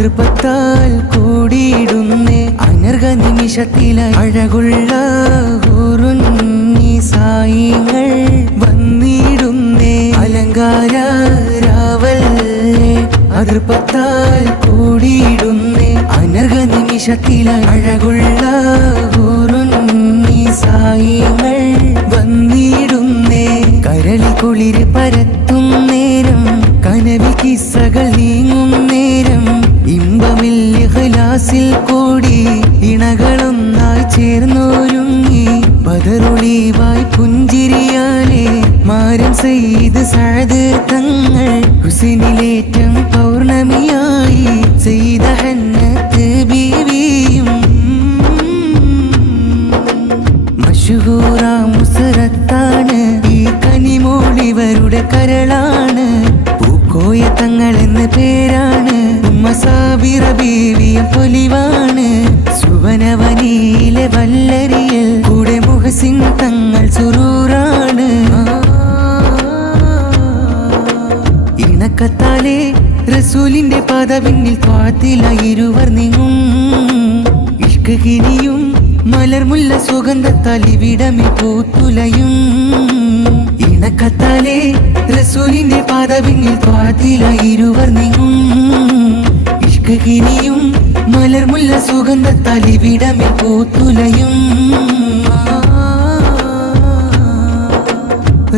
മാതൃപത്താൽ കൂടിയിടുന്നേ അനർഘ നിമിഷത്തിലായി അഴകുള്ള ഹൂറുന്നീസായിങ്ങൾ വന്നിടുന്നേ അലങ്കാര രാവല്ലേ മാതൃപത്താൽ കൂടിയിടുന്നേ അനർഘ നിമിഷത്തിലായി അഴകുള്ള ഹൂറുന്നീസായിങ്ങൾ വന്നിടുന്നേ കരളിൽ കുളിര് പരത്തും നേരം കനവിൽ കിസ്സകൾ നീങ്ങും നേരം ഇമ്പമിൽ ഇഖ്ലാസിൽ കൂടി ഇണകളൊന്നായി ചേർന്നോരുങ്ങി ബദറുളിവായി പുഞ്ചിരിയാലെ മാരം സയ്യിദ് സഅദ് തങ്ങൾ ഹുസൈനിലേറ്റം പൗർണമിയായി സയ്യിദ ഹന്നത്ത് ബീവിയും മഷ്ഹൂറ മുസറത്താണ് ഈ കനിമോളിവരുടെ കരളാണ് പൂക്കോയ തങ്ങൾ എന്ന പേരാണ് ഉമ്മ സാബിറ ബീവിയും പൊലിവാണ് സുവനവനിയിലെ വല്ലരിയിൽ കൂടെ മുഹസിൻ തങ്ങൾ സുറൂറാണ് ഇണക്കത്താലെ റസൂലിന്റെ പാദപിന്നിൽ ത്വാത്തിലായി ഇരുവർ നീങ്ങും ഇഷ്ക് കിനിയും മലർമുല്ല സുഗന്ധത്താൽ ഇവിടമിൽ പൂത്തുലയും ഇണക്കത്താലെ റസൂലിന്റെ പാദപിന്നിൽ ത്വാത്തിലായി ഇരുവർ നീങ്ങും ഇഷ്ക് കിനിയും മലർമുല്ല സുഗന്ധത്താൽ ഇവിടമിൽ പൂത്തുലയും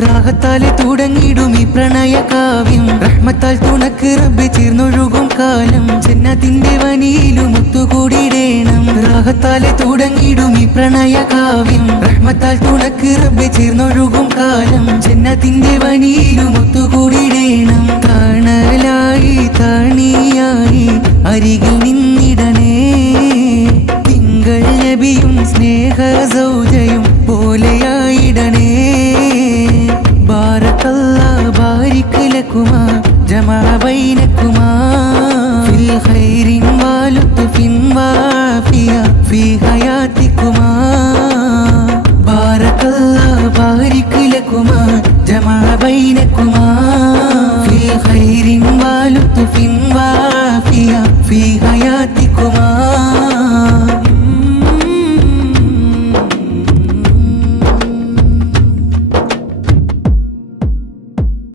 റാഹത്താലെ തുടങ്ങിയിടും ഈ പ്രണയ കാവ്യം റഹ്മത്താൽ തുണക്ക് റബ്ബ് ചേർന്നൊഴുകും കാലം ജന്നത്തിന്റെ വനിയിലും ഒത്തുകൂടിയിടേണം റാഹത്താലെ തുടങ്ങിയിടും ഈ പ്രണയ കാവ്യം റഹ്മത്താൽ തുണക്ക് റബ്ബ് ചേർന്നൊഴുകും കാലം ജന്നത്തിന്റെ വനിയിലും ഒത്തുകൂടിയിടേണം തണലായി തണിയായി അരികിൽ നിന്ന്